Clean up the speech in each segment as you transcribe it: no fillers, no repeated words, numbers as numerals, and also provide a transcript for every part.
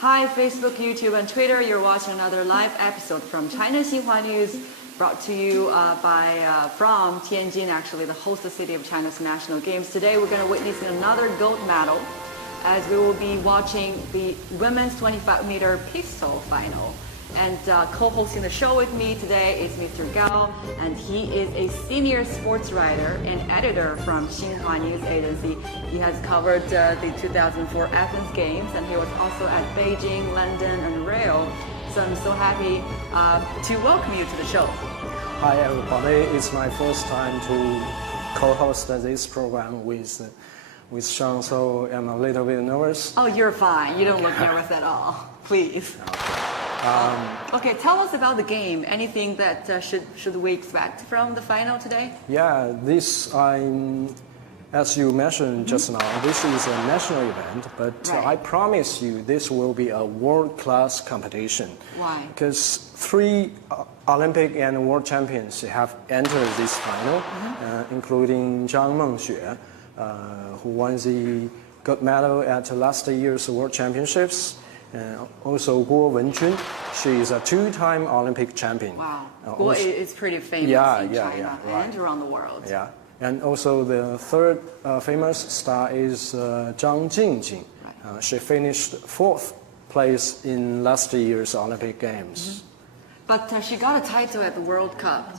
Hi, Facebook, YouTube, and Twitter. You're watching another live episode from China Xinhua News, brought to you from Tianjin, actually the host city of China's national games. Today, we're going to witness another gold medal, as we will be watching the women's 25-meter pistol final. And co-hosting the show with me today is Mr. Gao, and he is a senior sports writer and editor from Xinhua News Agency. He has covered the 2004 Athens Games, and he was also at Beijing, London, and Rio. So I'm so happy to welcome you to the show. Hi everybody, it's my first time to co-host this program with Sean, so I'm a little bit nervous. Oh, you're fine. You don't look nervous at all. Please. Okay, tell us about the game. Anything that should we expect from the final today? Yeah, as you mentioned just now, this is a national event, but Right. I promise you this will be a world-class competition. Why? Because 3 Olympic and world champions have entered this final, including Zhang Mengxue, who won the gold medal at last year's World Championships. Also Guo Wenjun, she is a 2-time Olympic champion. Wow. Guo is pretty famous in China and around the world. Yeah. And also the third famous star is Zhang Jingjing. Right. She finished 4th place in last year's Olympic Games. But she got a title at the World Cup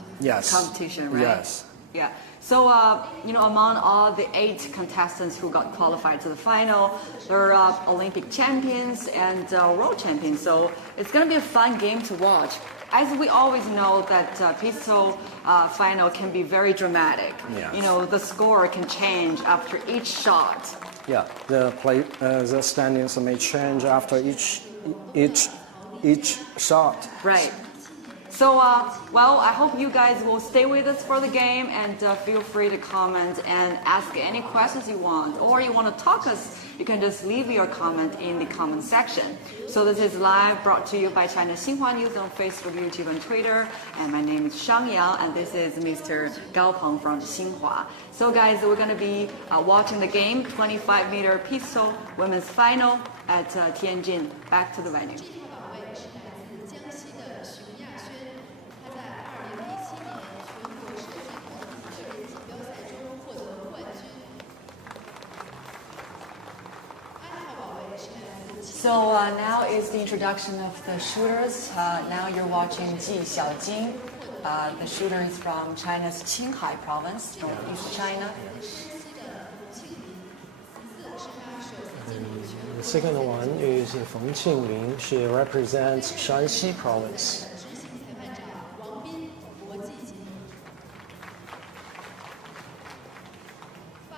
competition, right? Yes. Yeah. So, among all the 8 contestants who got qualified to the final, they're Olympic champions and world champions. So it's going to be a fun game to watch. As we always know that pistol final can be very dramatic. Yes. The score can change after each shot. Yeah, the standings may change after each shot. Right. So, I hope you guys will stay with us for the game, and feel free to comment and ask any questions you want. Or you want to talk us, you can just leave your comment in the comment section. So this is live, brought to you by China Xinhua News on Facebook, YouTube, and Twitter. And my name is Shang Yang, and this is Mr. Gao Peng from Xinhua. So guys, we're going to be watching the game, 25-meter pistol women's final at Tianjin. Back to the venue. So now is the introduction of the shooters. Now you're watching Ji Xiaojing. The shooter is from China's Qinghai province, northeast China. The second one is Feng Qinglin. She represents Shanxi province.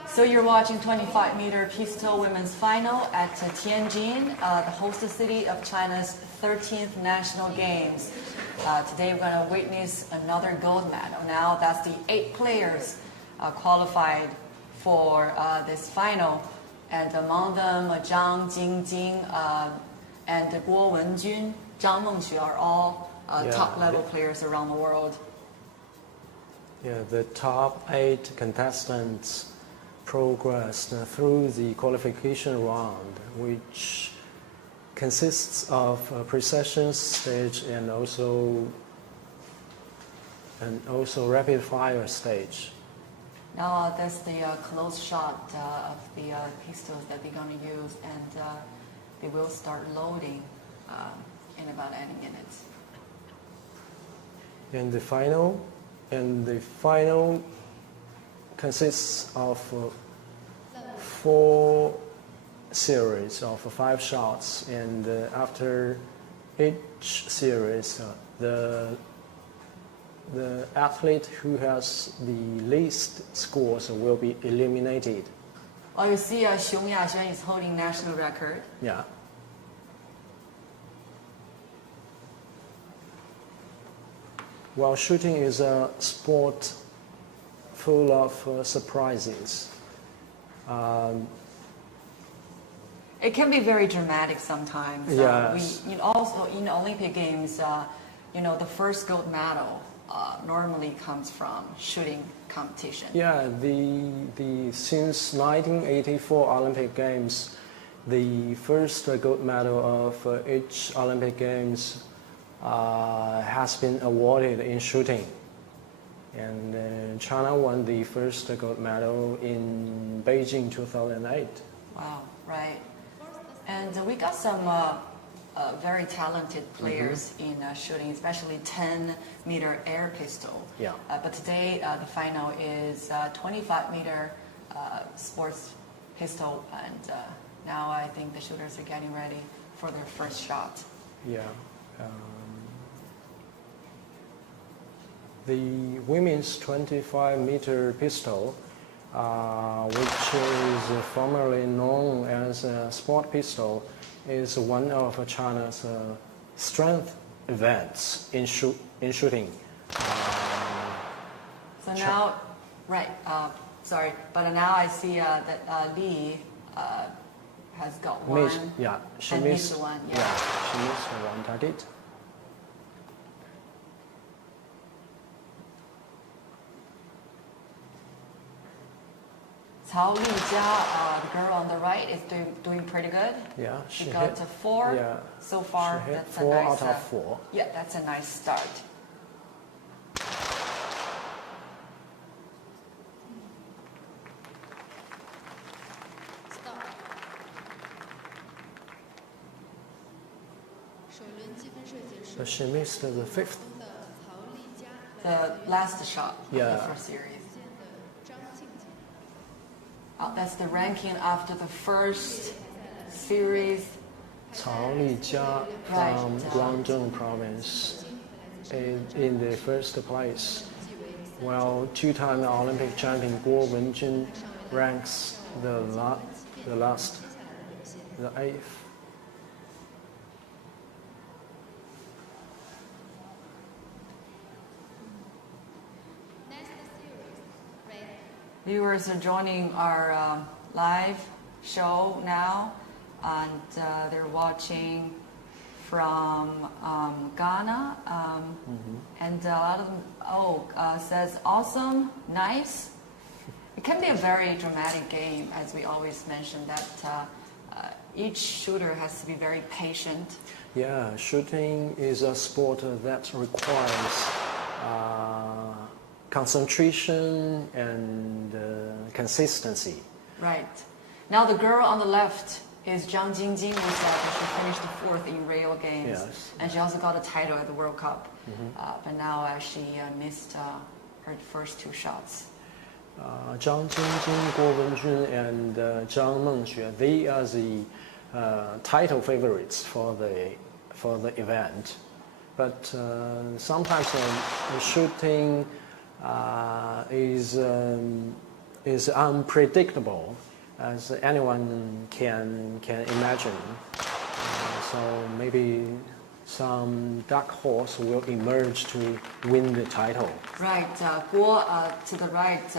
So you're watching 25-meter pistol women's final at Tianjin, the host city of China's 13th national games. Today we're going to witness another gold medal. Now that's the 8 players qualified for this final. And among them, Zhang Jingjing and Guo Wenjun, Zhang Mengxue are all top-level players around the world. Yeah, the top 8 contestants progressed through the qualification round, which consists of a precision stage and also rapid fire stage. Now that's the close shot of the pistols that they're going to use, and they will start loading in about any minutes. And the final consists of 4 series of 5 shots, and after each series, the athlete who has the least scores will be eliminated. Oh, you see, Xiong Yaxuan is holding national record. Yeah. While shooting is a sport full of surprises. It can be very dramatic sometimes. Yes. Also in Olympic Games, the first gold medal normally comes from shooting competition. Yeah, since 1984 Olympic Games, the first gold medal of each Olympic Games has been awarded in shooting. And China won the first gold medal in Beijing 2008. Wow, right. And we got some very talented players in shooting, especially 10-meter air pistol. Yeah. But today the final is 25-meter sports pistol, and now I think the shooters are getting ready for their first shot. Yeah. The women's 25-meter pistol, which is formerly known as a sport pistol, is one of China's strength events in shooting. So now, right, sorry, but now I see that Li has got one. She and missed one. Yeah, she missed one target. Cao Lijia, the girl on the right, is doing pretty good. Yeah, she got hit, to 4 yeah, so far. She hit that's 4 a nice, out of 4. Yeah, that's a nice start. But she missed the 5th. The last shot of Yeah. the first series. That's the ranking after the first series. Cao Lijia from Guangdong province is in the first place, while two-time Olympic champion Guo Wenjun ranks the 8th. Viewers are joining our live show now, and they're watching from Ghana, and a lot of them says awesome, nice. It can be a very dramatic game, as we always mention that each shooter has to be very patient. Yeah, shooting is a sport that requires concentration and consistency. Right. Now the girl on the left is Zhang Jingjing, who said that she finished 4th in Rio Games. Yes. And she also got a title at the World Cup. But now she missed her first 2 shots. Zhang Jingjing, Guo Wenjun, and Zhang Mengxue, they are the title favorites for the event. But sometimes shooting is unpredictable, as anyone can imagine. So maybe some dark horse will emerge to win the title. Right. Guo, to the right,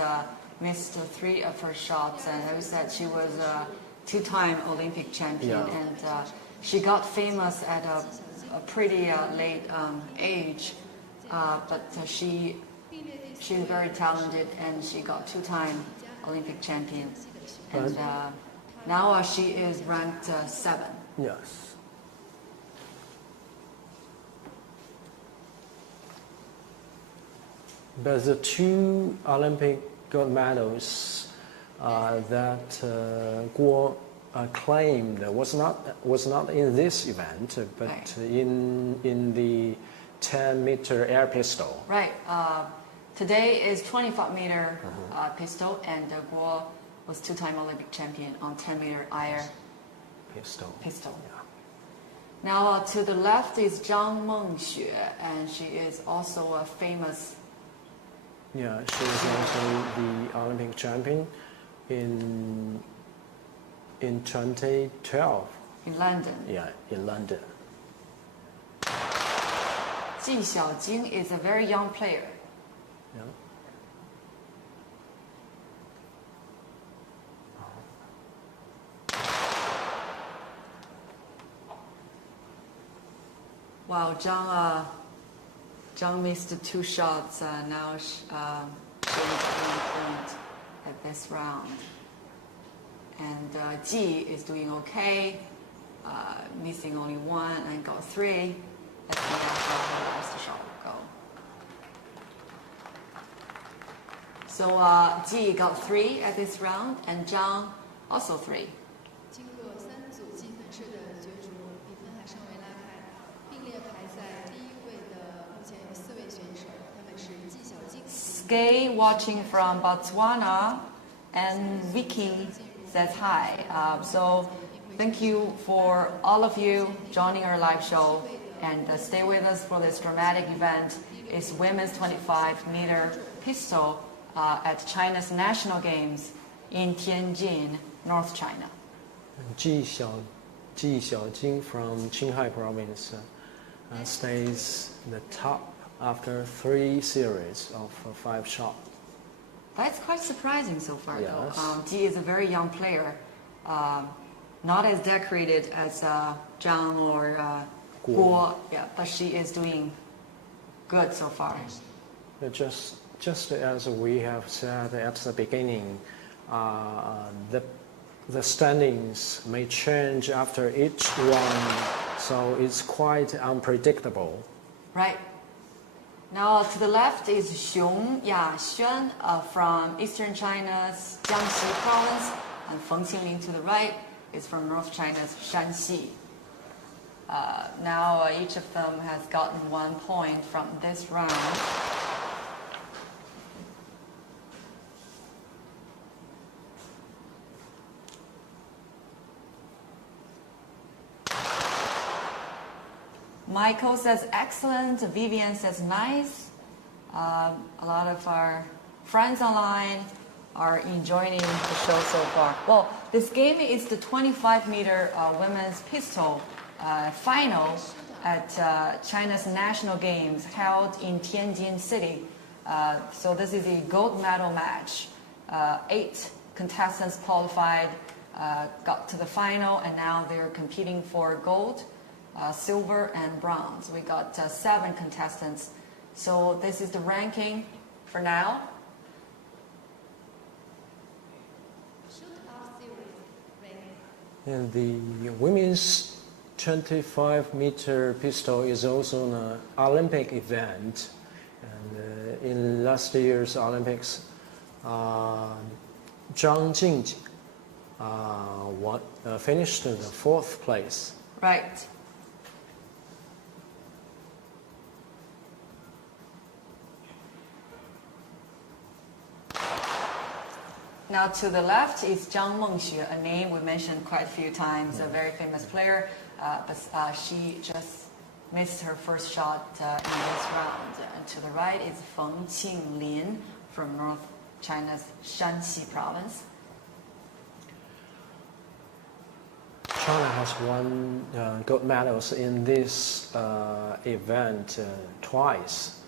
missed 3 of her shots, and as we said, she was a 2-time Olympic champion, and she got famous at a pretty late age, but she's very talented, and she got 2-time Olympic champion, and now she is ranked 7. Yes. But the 2 Olympic gold medals that Guo claimed was not in this event, but right. in the 10-meter air pistol. Right. Today is 25-meter pistol, and Guo was 2-time Olympic champion on 10-meter air Pistol. Yeah. Now to the left is Zhang Mengxue, and she is also a famous. Yeah, she was also the Olympic champion in 2012. In London. Yeah, in London. Ji Xiaojing is a very young player. Yeah. Wow, Zhang missed 2 shots. Now she's in point at this round. And Ji is doing okay, missing only one and got 3. Let's see how her last shot will go. So Ji got 3 at this round, and Zhang also 3. 经过3组计分式的角逐，比分还尚未拉开。并列排在第1位的目前有4位选手，他们是纪晓晶。Skay watching from Botswana, and Vicky says hi. So thank you for all of you joining our live show, and stay with us for this dramatic event. It's women's 25-meter pistol at China's national games in Tianjin, North China. Ji Xiaojing from Qinghai province stays the top after 3 series of 5 shots. That's quite surprising so far, Yes. though. Ji is a very young player, not as decorated as Zhang or Guo, yeah, but she is doing good so far. Just as we have said at the beginning, the standings may change after each one, so it's quite unpredictable. Right. Now to the left is Xiong Yaxuan from eastern China's Jiangxi province, and Feng Qinglin to the right is from North China's Shanxi. Now each of them has gotten 1 point from this round. Michael says excellent, Vivian says nice. A lot of our friends online are enjoying the show so far. Well, this game is the 25-meter women's pistol final at China's national games held in Tianjin City. So this is a gold medal match. 8 contestants qualified, got to the final, and now they're competing for gold, silver, and bronze. We got 7 contestants. So this is the ranking for now. Shootout series ranking. And the women's 25-meter pistol is also an Olympic event. And in last year's Olympics, Zhang Jing finished the 4th place. Right. Now to the left is Zhang Mengxue, a name we mentioned quite a few times, a very famous player, but she just missed her first shot in this round. And to the right is Feng Qinglin from North China's Shanxi province. China has won gold medals in this event twice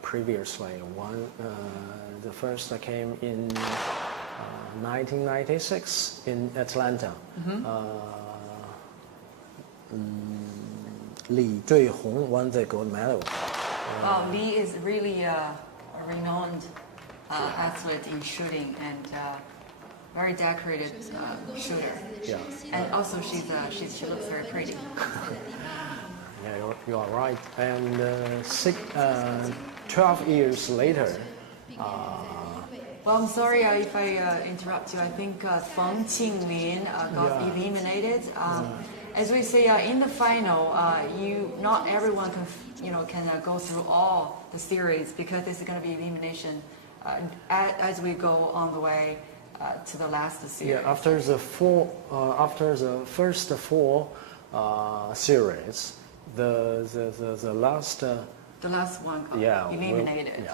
previously. The first came in 1996 in Atlanta. Li Zhuihong won the gold medal. Wow, Li is really a renowned athlete in shooting and very decorated shooter. Yeah. And also she looks very pretty. Yeah, you are right. And 12 years later, Well, I'm sorry if I interrupt you. I think Feng Qinglin got eliminated. As we say in the final, not everyone can go through all the series because this is going to be elimination as we go on the way to the last series. yeah, after the first 4 series, the last The last one got eliminated.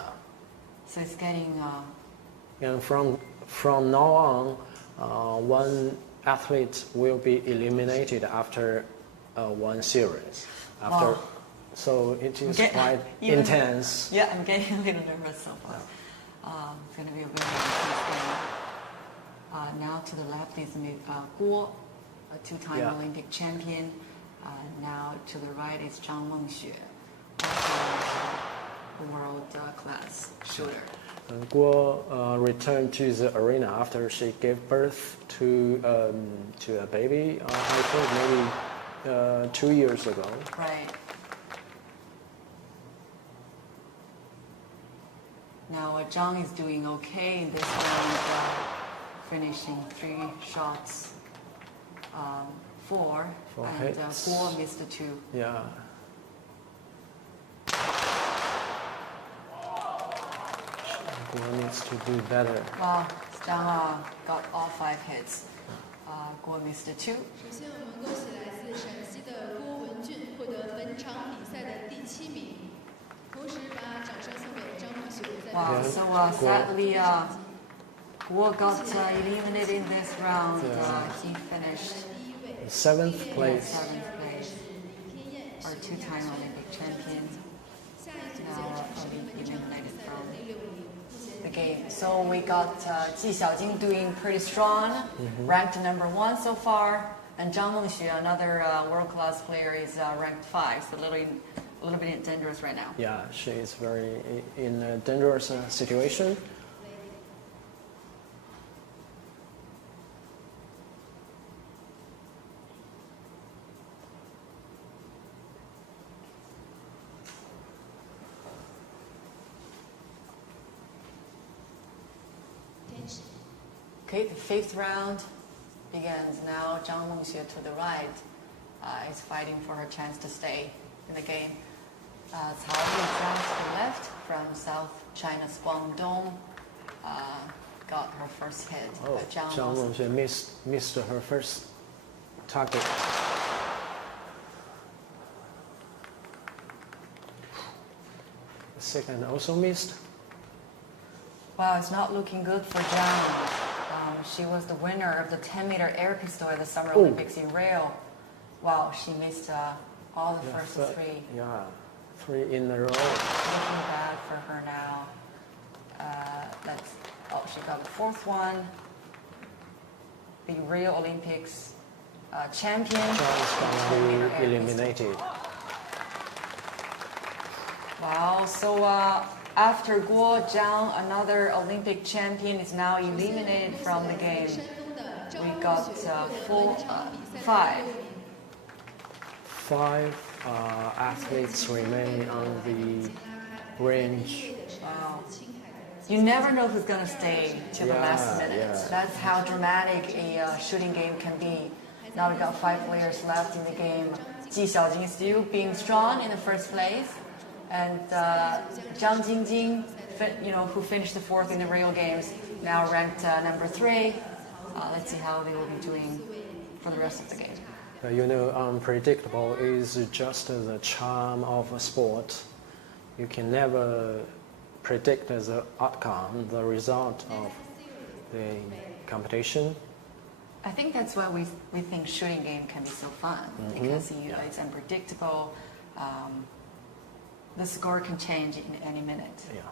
So it's getting. And from now on, one athlete will be eliminated after 1 series. Wow. So it is quite intense. Yeah, I'm getting a little nervous so far. It's going to be a very intense game. Now to the left is Guo, a 2-time Olympic champion. Now to the right is Zhang Mengxue, also a world-class shooter. Guo returned to the arena after she gave birth to a baby. I think maybe 2 years ago. Right. Now Zhang is doing okay in this round, finishing 3 shots, 4, Four and hits. Guo missed 2. Yeah. Guo needs to do better. Wow, Zhang got all 5 hits. Guo missed 2. 首先，我们恭喜来自陕西的郭文俊获得本场比赛的第7名，同时把掌声送给张梦雪。Wow, so sadly, Guo got eliminated in this round. He finished 7th place. 7th place. Our 2-time Olympic champion. Now eliminated from the game. So we got Ji Xiaojing doing pretty strong, ranked number 1 so far, and Zhang Mengxue, another world-class player, is ranked 5. So a little bit dangerous right now. Yeah, she is very in a dangerous situation. Okay, the 5th round begins now. Zhang Mengxue to the right is fighting for her chance to stay in the game. Cao Lizhang to the left from South China's Guangdong got her first hit. Oh, But Zhang Zhang lost. Mengxue missed her first target. The second also missed. Wow, it's not looking good for Zhang. She was the winner of the 10-meter air pistol at the Summer Olympics in Rio. Wow, she missed all the first 3. Yeah, 3 in a row. Looking bad for her now. She got the 4th one. The Rio Olympics champion. Zhang's gonna be eliminated. Wow, so after Guo, Zhang, another Olympic champion, is now eliminated from the game. We got 5. 5 athletes remain on the range. Wow. You never know who's going to stay till the last minute. Yeah. That's how dramatic a shooting game can be. Now we got 5 players left in the game. Ji Xiaojing still being strong in the first place. And Zhang Jingjing, who finished the 4th in the Rio Games, now ranked number 3. Let's see how they will be doing for the rest of the game. Unpredictable is just the charm of a sport. You can never predict the outcome, the result of the competition. I think that's why we think shooting game can be so fun, because it's unpredictable. The score can change in any minute. Yeah.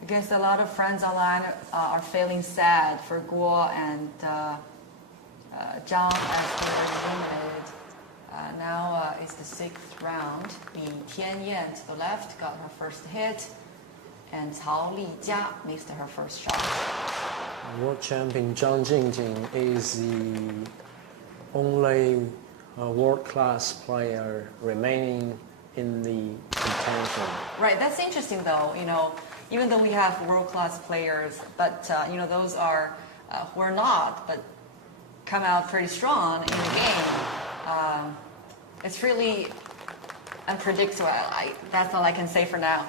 I guess a lot of friends online are feeling sad for Guo and Zhang as they are eliminated. Now it's the 6th round. Li Tianjin to the left got her first hit, and Cao Lijia missed her first shot. World champion Zhang Jingjing is the only world-class player remaining in the contention. Right, that's interesting though. Even though we have world-class players, but those are who are not, but come out pretty strong in the game. It's really unpredictable. That's all I can say for now.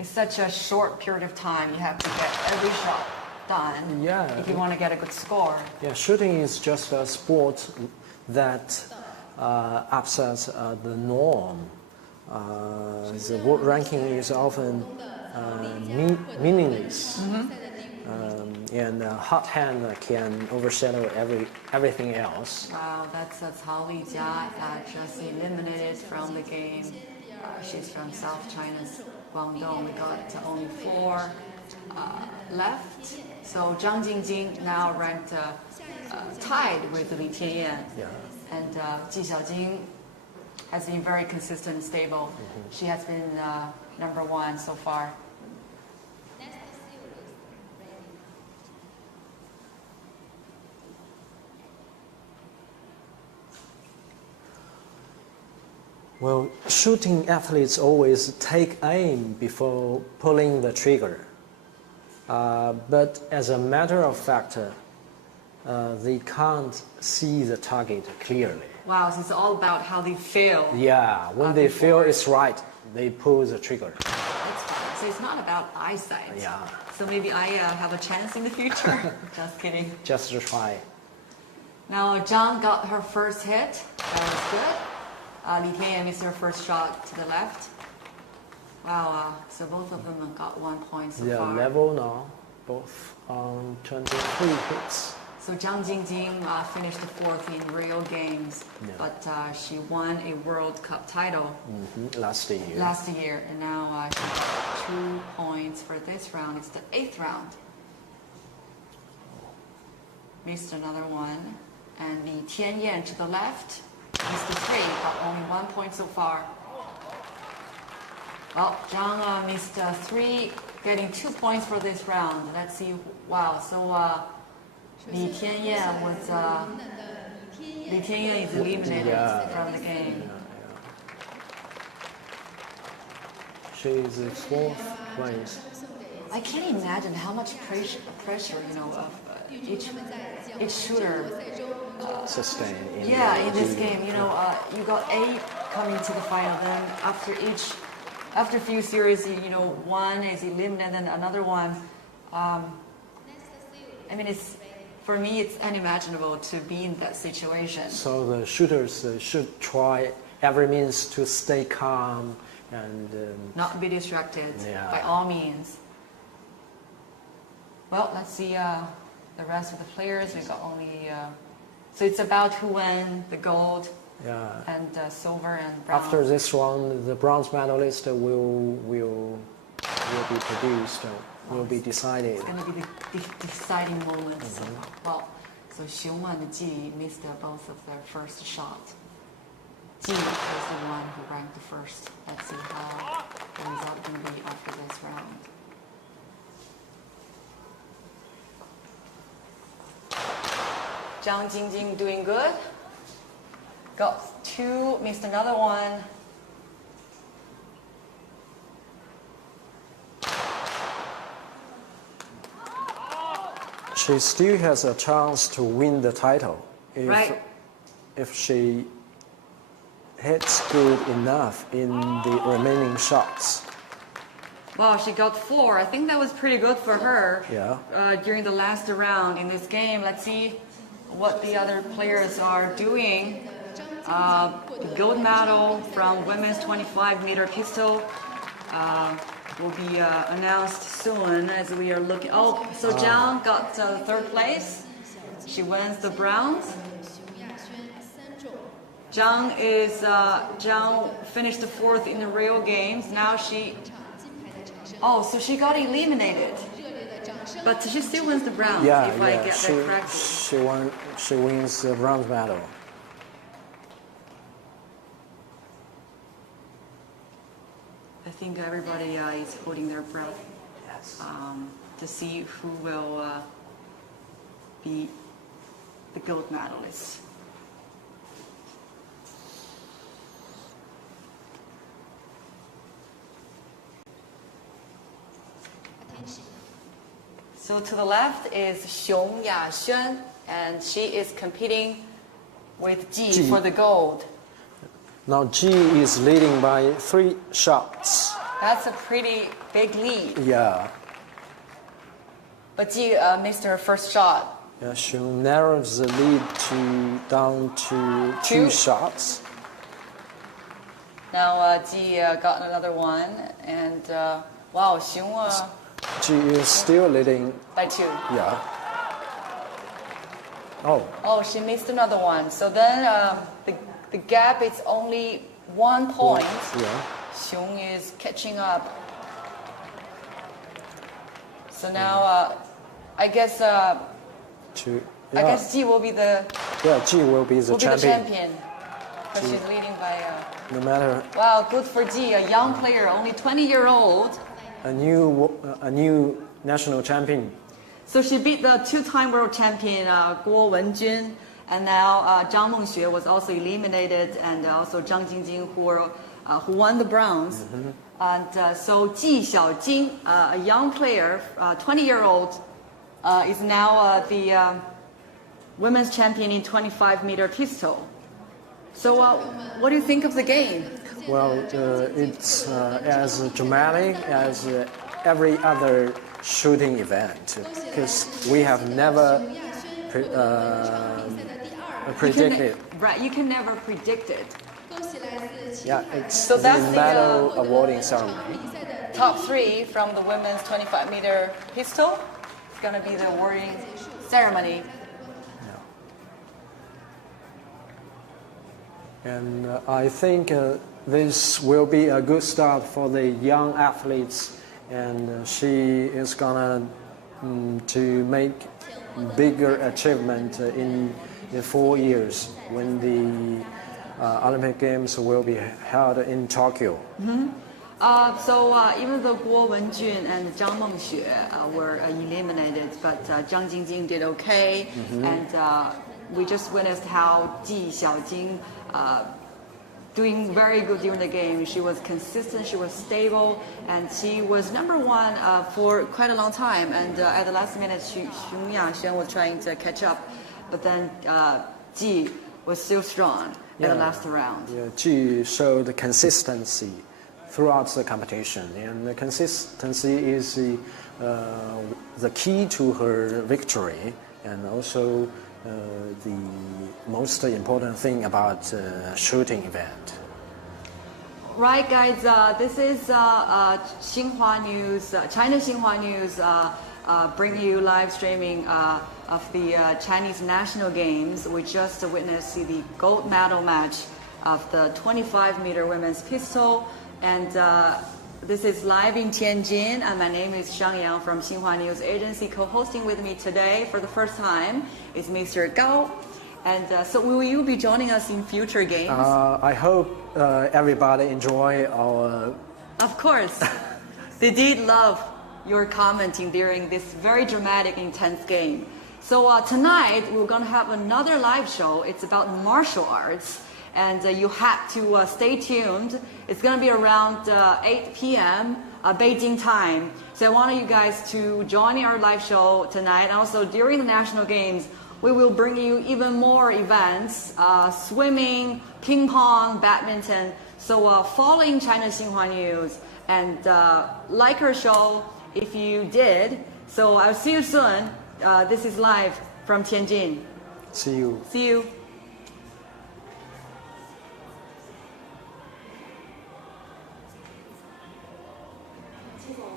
It's such a short period of time. You have to get every shot done if you want to get a good score. Yeah, shooting is just a sport that upsets the norm. The world ranking is often meaningless, and hot hand can overshadow everything else. Wow, that's Cao Lijia just eliminated from the game. She's from South China's Guangdong. We got only 4 left. So Zhang Jingjing now ranked tied with Li Tianjin. Yeah. And Ji Xiaojing has been very consistent and stable. She has been number one so far. Next series, ready. Well, shooting athletes always take aim before pulling the trigger. But as a matter of fact, they can't see the target clearly. Wow, so it's all about how they feel. Yeah, when they feel it's right, they pull the trigger. That's fine. So it's not about eyesight. Yeah. So maybe I have a chance in the future. Just kidding. Just to try. Now Zhang got her first hit. That was good. Li Tianyan missed her first shot to the left. Wow, so both of them got 1 point so They are far. level now, both on 23 hits. So Zhang Jingjing finished fourth in real games, Yeah. but she won a World Cup title Last year. last year, and now she got 2 points for this round. It's the 8th round. Missed another one, and Li Tianyan to the left missed the 3, got only 1 point so far. Well, Zhang missed 3, getting 2 points for this round. Let's see. Wow, so Li Tianyan was Li Tianyan is eliminated from the game. She is in 4th place. I can't imagine how much pressure of each shooter. Sustained in Yeah, the in this junior. game, you got 8 coming to the final. Then after a few series, one is eliminated, and another one. I mean, for me, it's unimaginable to be in that situation. So the shooters should try every means to stay calm and Not be distracted Yeah. by all means. Well, let's see the rest of the players. We got only. So it's about who won the gold yeah. and silver and bronze. After this round, the bronze medalist will be produced, will be decided. It's going to be the deciding moment. So Xiong and Ji missed both of their first shot. Ji was the one who ranked first. Let's see how the result is going to be after this round. Zhang Jingjing doing good. Got 2, missed another one. She still has a chance to win the title if she hits good enough in the remaining shots. Wow, she got 4. I think that was pretty good for her. Yeah. During the last round in this game. Let's see what the other players are doing. The gold medal from women's 25-meter pistol will be announced soon as we are looking. Oh, so Zhang got 3rd place. She wins the bronze. 熊亚轩3中， Zhang finished 4th in the real games. Now she 金牌的产生， Oh, so she got eliminated. 热烈的掌声。 But she still wins the bronze Yeah, if I yeah. get that correctly. She wins the bronze medal. I think everybody is holding their breath Yes. to see who will be the gold medalist. Attention. So to the left is Xiong Yaxuan, and she is competing with Ji Ji. for the gold. Now Ji is leading by 3 shots. That's a pretty big lead. Yeah. But Ji missed her first shot. Yeah, she narrows the lead down to 2 shots. Now Ji got another one, and wow, Xiong Ji is still leading. by 2. Yeah. Oh, Oh, she missed another one. So then the gap is only 1 point. yeah. Xiong is catching up. So now I guess Two. I guess Ji will be the Yeah, Ji will be the Will be the champion. champion. So she's leading by. No matter Wow, good for Ji, a young player, only 20-year-old. a new national champion. So she beat the two-time world champion Guo Wenjun, and now Zhang Mengxue was also eliminated, and also Zhang Jingjing who won the bronze. And so Ji Xiaojing, a young player, 20-year-old, is now the women's champion in 25-meter pistol. So what do you think of the game? Well, it's as dramatic as every other shooting event because we have never predicted. Right, you can never predict it. 恭喜来自 Yeah, it's So the that's the, medal awarding ceremony. Top three from the women's 25-meter pistol. It's going to be the awarding ceremony. And I think this will be a good start for the young athletes, and she is gonna to make bigger achievement in 4 years when the Olympic Games will be held in Tokyo. So even though Guo Wenjun and Zhang Mengxue were eliminated, but Zhang Jingjing did okay, and we just witnessed how Ji Xiaojing doing very good during the game. She was consistent, she was stable, and she was number one for quite a long time. And at the last minute, Xu Yangxuan was trying to catch up, but then Ji was still strong at the last round. Yeah, Ji showed consistency throughout the competition, and the consistency is the key to her victory, and also the most important thing about shooting event. Right, guys, this is Xinhua News, China Xinhua News, bringing you live streaming of the Chinese National Games. We just witnessed the gold medal match of the 25-meter women's pistol, and this is live in Tianjin, and my name is Shang Yang from Xinhua News Agency. Co-hosting with me today for the first time is Mr. Gao. And so will you be joining us in future games? I hope everybody enjoy our... Of course. They did love your commenting during this very dramatic, intense game. So tonight we're going to have another live show. It's about martial arts. And you have to stay tuned. It's going to be around 8 p.m. Beijing time. So I want you guys to join our live show tonight. And also during the national games, we will bring you even more events, swimming, ping pong, badminton. So following China Xinhua News and like our show if you did. So I'll see you soon. This is live from Tianjin. See you. See you. Thank you.